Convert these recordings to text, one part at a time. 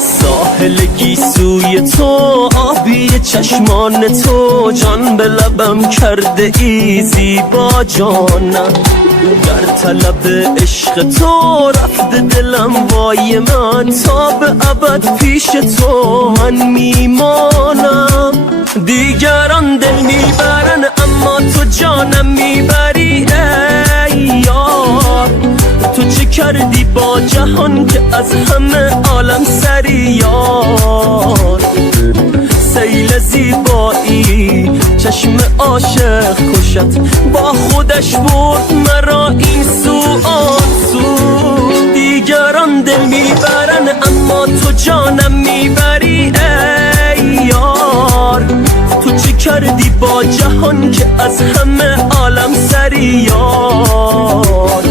ساحل گیسوی تو، آبی چشمان تو، جان به لبم کرده ای زیبا جانم. در طلب عشق تو رفته دلم وای من، تا به ابد پیش تو من میمانم. دیگران دل میبرن اما تو جانم میبری ای یار. تو چه کردی با جهان که از همه عالم سری یار. سیل زیبایی چشم عاشق کشت، با خودش برد مرا این سو آن سو. دیگران دل میبرن اما تو جانم میبری ای یار. تو چه کردی با جهان که از همه عالم سری یار.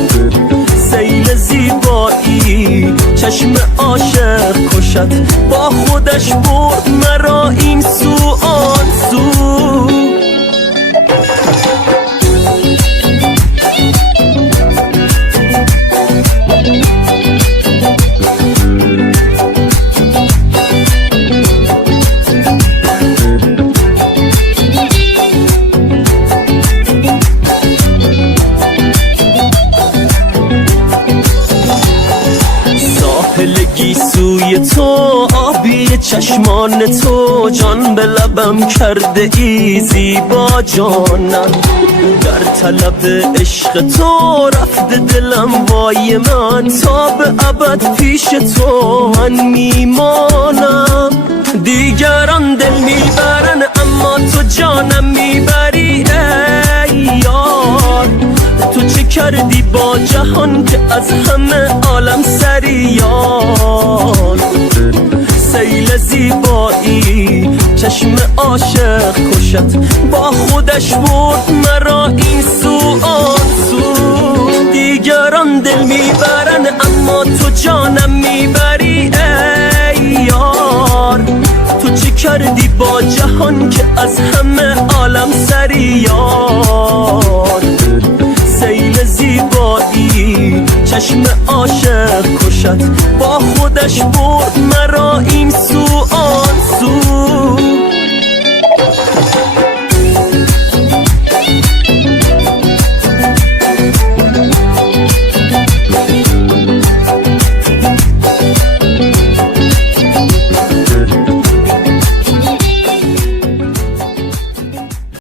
سیل زیبایی چشم عاشق کشت، با خودش برد مرا این سو آن سو. گیسوی تو، آبی چشمان تو، جان به لبم کرده ای زیبا جانم. در طلب عشق تو رفته دلم وای من، تا به ابد پیش تو من میمانم. دیگران دل میبرن اما تو جانم میبری ای یار. تو چه کردی با جهان که از همه عالم سری یار. سیل زیبایی چشم عاشق کشت، با خودش برد مرا این سو آن سو. دیگران دل میبرن اما تو جانم میبری ای یار. تو چه کردی با جهان که از همه عالم سری یار. سیل زیبایی چشم عاشق کشت، با خودش برد مرا این سو آن سو.